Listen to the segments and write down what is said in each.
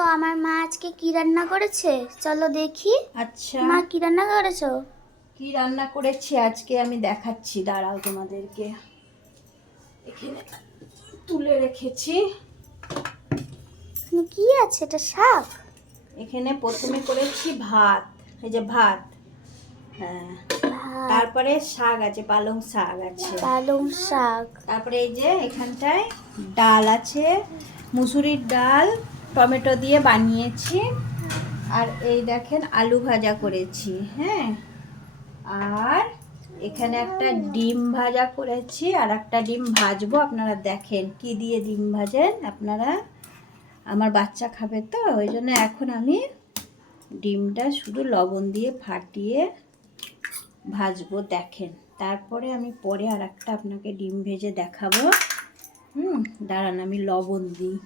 তো আমার মা আজকে কি রান্না করেছে, চলো দেখি। আচ্ছা, মা কি রান্না করেছো? কি রান্না করেছি আজকে আমি দেখাচ্ছি, দাঁড়াও তোমাদেরকে। এখানে তুলে রেখেছি। এখানে কি আছে? এটা শাক? এখানে প্রথমে করেছি ভাত, এই যে ভাত। হ্যাঁ, ভাত, তারপরে শাক আছে, পালং শাক আছে। পালং শাক। তারপরে এই যে এখানটায় ডাল আছে, মুসুরির ডাল, টমেটো দিয়ে বানিয়েছি। আর এই দেখেন আলু ভাজা করেছি। হ্যাঁ, আর এখানে একটা ডিম ভাজা করেছি, আর একটা ডিম ভাজবো। আপনারা দেখেন কি দিয়ে ডিম ভাজেন আপনারা। আমার বাচ্চা খাবে তো, ওই জন্য এখন আমি ডিমটা শুধু লবণ দিয়ে ফাটিয়ে ভাজবো, দেখেন। তারপরে আমি পরে আর একটা আপনাকে ডিম ভেজে দেখাবো। দাঁড়ান, আমি লবণ দিই।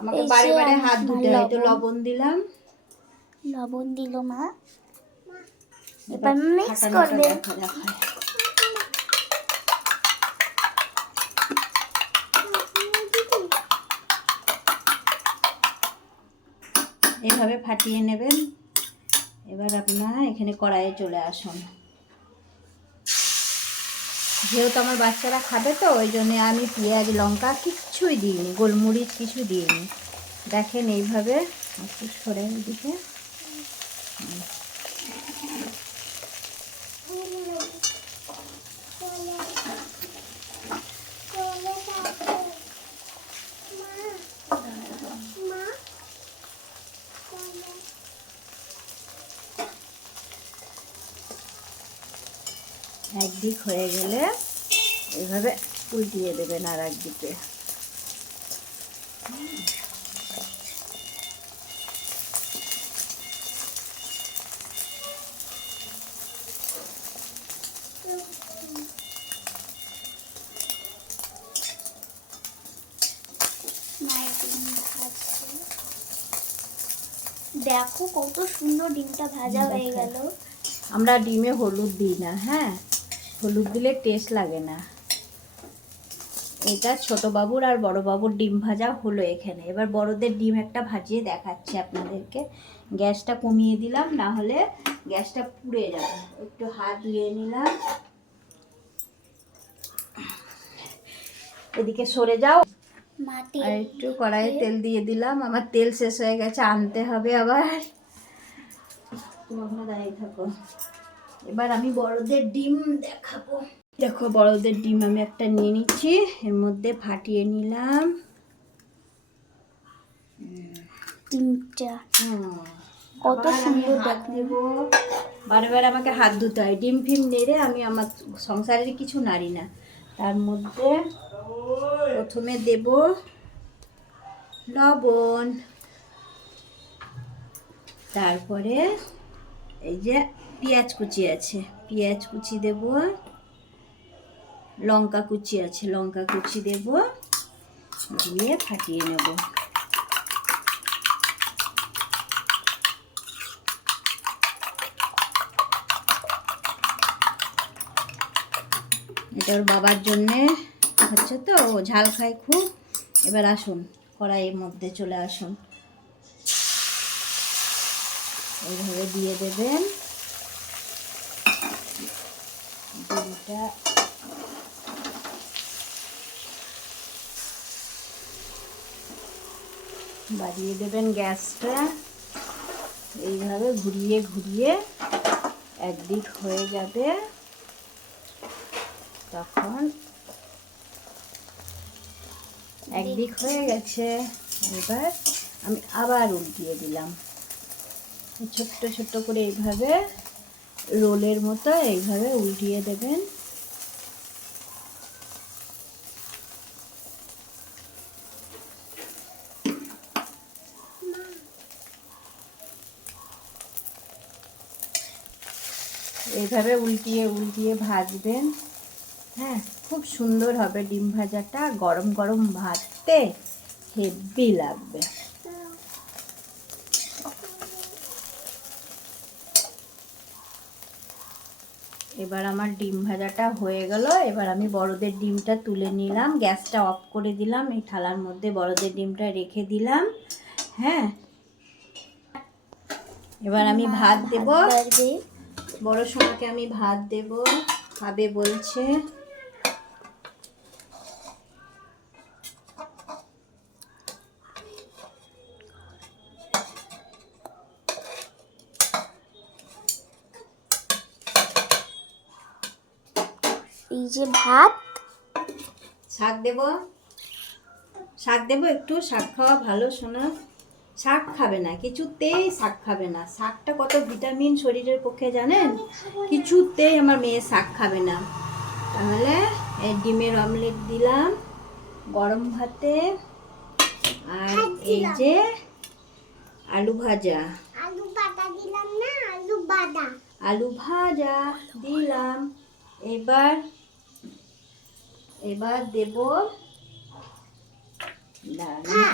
আমাকে এই বারে যে বারে হাত আমার ধুতে হয়, তো লবণ দিলাম। লবণ দিল মা। এবার এবার মিক্স ফাটানোটা করবে। দেখায়। এভাবে ফাটিয়ে নেবেন। এবার আপনারা এখানে কড়াইয়ে চলে আসুন। যেহেতু আমার বাচ্চারা খাবে তো, ওই জন্য আমি পেঁয়াজ লঙ্কা কিচ্ছুই দিইনি, গোলমরিচ কিছু দিইনি। দেখেন এইভাবে একটু সরে দিকে। একদিক হয়ে গেলে এইভাবে উল্টিয়ে দেবেন আর একদিকে। দেখো কত সুন্দর ডিমটা ভাজা হয়ে গেল। আমরা ডিমে হলুদ দিই না, হ্যাঁ, হলুদ দিলে টেস্ট লাগে না। এটা ছোট বাবুর আর বড় বাবুর ডিম ভাজা হলো এখানে। এবার বড়দের ডিম একটা ভাজিয়ে দেখাচ্ছি আপনাদেরকে। গ্যাসটা কমিয়ে দিলাম, না হলে গ্যাসটা পুড়ে যাবে। একটু হাত ধুয়ে নিলাম। এদিকে সরে যাও। আর একটু কড়াইয়ে তেল দিয়ে দিলাম। আমার তেল শেষ হয়ে গেছে, আনতে হবে আবার। তোমরা দাঁড়িয়ে থাকো। এবার আমি বড়দের ডিম দেখাবো। দেখো, বড়দের ডিম আমি একটা নিয়ে নিচ্ছি, এর মধ্যে ফাটিয়ে নিলাম ডিমটা। কত সুন্দর দেবো। বারে বারে আমাকে হাত ধুতে হয়। ডিম ফিম নেড়ে আমি আমার সংসারের কিছু নাড়ি না। তার মধ্যে প্রথমে দেব লবণ, তারপরে এই যে পেঁয়াজ কুচি আছে, পেঁয়াজ কুচি দেব, লঙ্কা কুচি আছে, লঙ্কা কুচি দেব, দিয়ে ফাটিয়ে নেব। এটা ওর বাবার জন্যে হচ্ছে তো, ও ঝাল খায় খুব। এবার আসুন, কড়াইয়ের মধ্যে চলে আসুন। এইভাবে দিয়ে দেবেন ডিমটা। বাড়িয়ে দেবেন গ্যাসটা। এইভাবে ঘুরিয়ে ঘুরিয়ে একদিক হয়ে যাবে, তখন একদিক হয়ে গেছে। এবার আমি আবার উল্টিয়ে দিলাম। ছোট্ট ছোট্ট করে এইভাবে রোলের মতো এইভাবে উল্টিয়ে দেবেন। এইভাবে উল্টিয়ে উল্টিয়ে ভাজবেন। হ্যাঁ, খুব সুন্দর হবে ডিম ভাজাটা। গরম গরম ভাতে হেভি লাগবে। এবার আমার ডিম ভাজাটা হয়ে গেল। এবার আমি বড়দের ডিমটা তুলে নিলাম, গ্যাসটা অফ করে দিলাম, এই থালার মধ্যে বড়দের ডিমটা রেখে দিলাম। হ্যাঁ, এবার আমি ভাত দেব। বাড়বে। বড় সোনাকে আমি ভাত দেব, খাবে বলছে। এই যে ভাত, শাক দেব, শাক দেব একটু। শাক খাওয়া ভালো সোনা। শাক খাবে না, কিছুতেই শাক খাবে না। শাকটা কত ভিটামিন শরীরের পক্ষে জানেন? কিছুতেই আমার মেয়ে শাক খাবে না। তাহলে এই ডিমের অমলেট দিলাম গরম ভাতে, আর এই যে আলু ভাজা, আলু বাটা দিলাম না, আলু বাটা। আলু ভাজা দিলাম। এবার এবার দেব,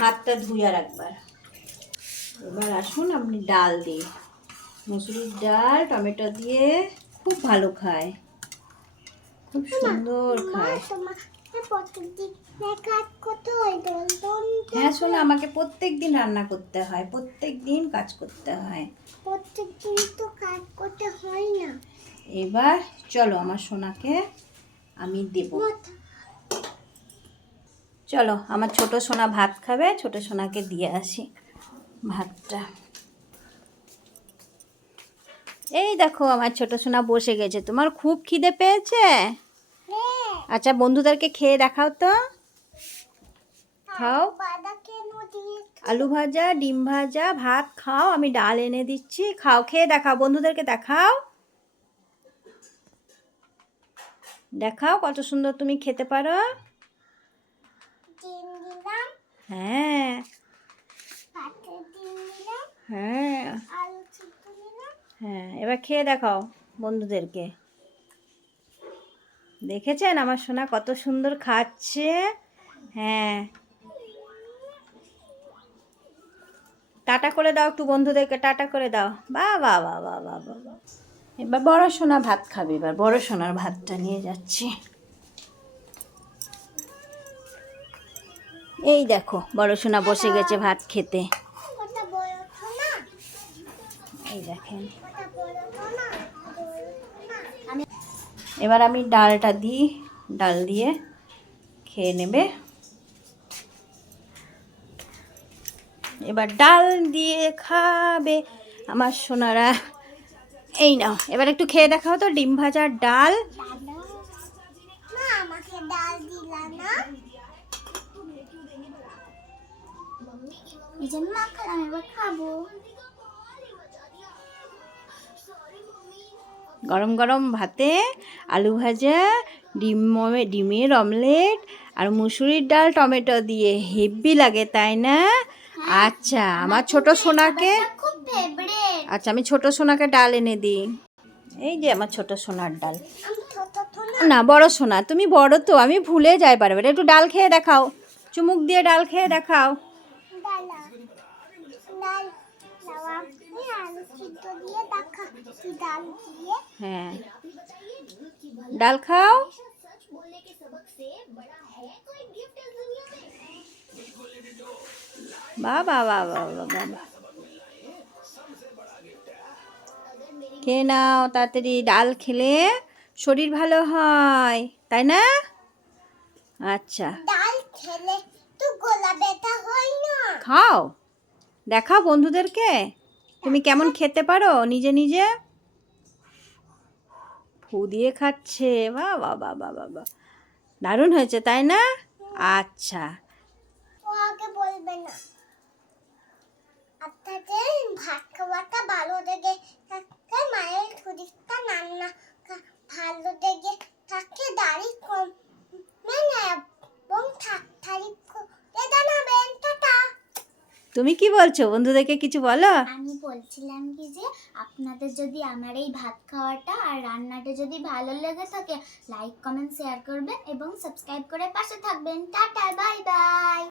হাতটা ধুয়ে রাখবার। এবার আসুন আপনি ডাল দিই। মুসুরির ডাল টমেটো দিয়ে খুব ভালো খায়, খুব সুন্দর খায়। হ্যাঁ শোনো, আমাকে প্রত্যেক দিন রান্না করতে হয়, প্রত্যেক দিন কাজ করতে হয়। প্রত্যেক দিন তো কাজ করতে হয় না। এবার চলো আমার সোনাকে আমি দেব। চলো, আমার ছোট সোনা ভাত খাবে, ছোট সোনাকে দিয়ে আসি ভাতটা। এই দেখো আমার ছোট সোনা বসে গেছে। তোমার খুব খিদে পেয়েছে? আচ্ছা, বন্ধুদেরকে খেয়ে দেখাও তো। খাও, আলু ভাজা, ডিম ভাজা, ভাত খাও। আমি ডাল এনে দিচ্ছি, খাও, খেয়ে দেখাও, বন্ধুদেরকে দেখাও। দেখাও কত সুন্দর তুমি খেতে পারো। হ্যাঁ হ্যাঁ হ্যাঁ, এবার খেয়ে দেখাও বন্ধুদেরকে। দেখেছেন আমার সোনা কত সুন্দর খাচ্ছে? হ্যাঁ, টাটা করে দাও একটু বন্ধুদেরকে, টাটা করে দাও। বাহ বাহ বাহ বাহ বাহ বাহ বাহ। এবার বড় সোনা ভাত খাবে, এবার বড় সোনার ভাতটা নিয়ে যাচ্ছি। এই দেখো বড় সোনা বসে গেছে ভাত খেতে। এই দেখেন, এবার আমি ডালটা দিই, ডাল দিয়ে খেয়ে নেবে। এবার ডাল দিয়ে খাবে আমার সোনারা। এই নাও, এবার একটু খেয়ে দেখাও তো ডিম ভাজার ডাল। আমাকে ডাল দিলা না, এই জন্য আমি এবার খাবো। গরম গরম ভাতে আলু ভাজা, ডিমের অমলেট আর মুসুরির ডাল টমেটো দিয়ে হেভি লাগে, তাই না? আচ্ছা, আমার ছোট সোনাকে, খুব ফেভারিট। আচ্ছা আমি ছোট সোনাকে ডাল এনে দিই। এই যে আমার ছোট সোনার ডাল। না বড় সোনা, তুমি বড় তো, আমি ভুলে যাই বারবার। একটু ডাল খেয়ে দেখাও, চুমুক দিয়ে ডাল খেয়ে দেখাও। হ্যাঁ, ডাল খাও। বাহ বাহ বাহ বাহ বাহ বাহ। খেয়ে নাও তাড়াতাড়ি, ডাল খেলে শরীর ভালো হয়, তাই না? আচ্ছা, ডাল খেলে তো গলা ব্যথা হয় না। খাও, দেখাও বন্ধুদেরকে তুমি কেমন খেতে পারো নিজে নিজে। ফু দিয়ে খাচ্ছে, বাহ বাহ বাহ বাহ বাহ বাহ, দারুণ হয়েছে তাই না? আচ্ছা, ও আগে বলবে না। আপনাদের ভাত খাওয়াটা ভালো লেগে থাকে, মায়ের শরীরটা রান্না ভালো লেগে থাকে, দাড়ি কমে না এবং তারিফ করে জানাবেন। টাটা। তুমি কি বলছো? বন্ধুদেরকে কিছু বলো। আমি বলছিলাম কি যে আপনাদের যদি আমার এই ভাত খাওয়াটা আর রান্নাটা যদি ভালো লেগে থাকে, লাইক কমেন্ট শেয়ার করবেন এবং সাবস্ক্রাইব করে পাশে থাকবেন। Tata, bye bye.